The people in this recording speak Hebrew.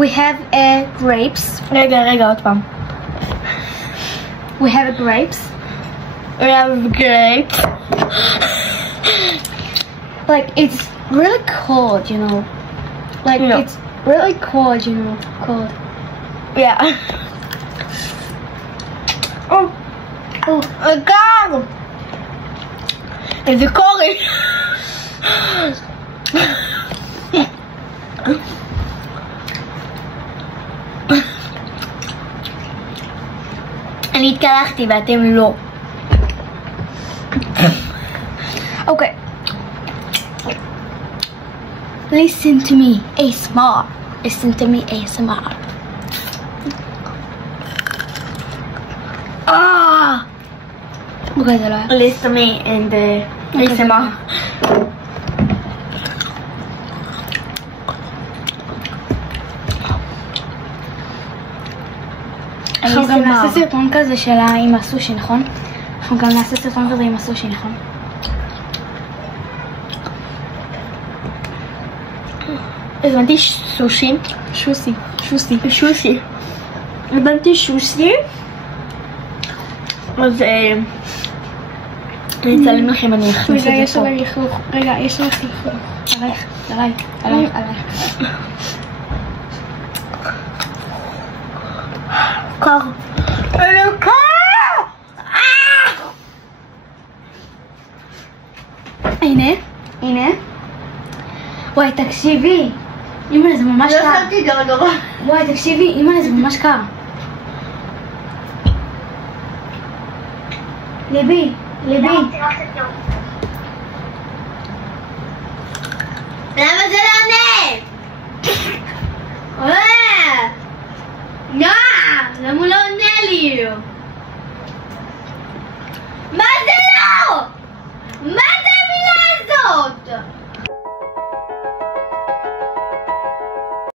We have a grapes. רגע, עוד פעם. We have a grapes. We have grapes. Like it's really cold, you know. Like No. it's really cold, you know. Cold. Yeah. Oh, God! איזה קורי! אני התקלחתי ואתם לא. okay. Listen to me, ASMR. Listen to me, ASMR. אוקיי, זה לא היה. Listen me and ASMR. אנחנו גם נעשה סרטון כזה שלה עם הסושי, נכון? אנחנו גם נעשה סרטון כזה עם הסושי, נכון? הבנתי סושי. שושי. הבנתי שושי. אז אני אצלם לכם, אני אכניס את זה פה. רגע, יש לך לכלוך. עלייך. קר. הנה. וואי, תקשיבי. אימא'לה, זה ממש קר. וואי, תקשיבי, אימא'לה, זה ממש קר. ליבי. למה זה לא עונה? למה הוא לא עונה לי?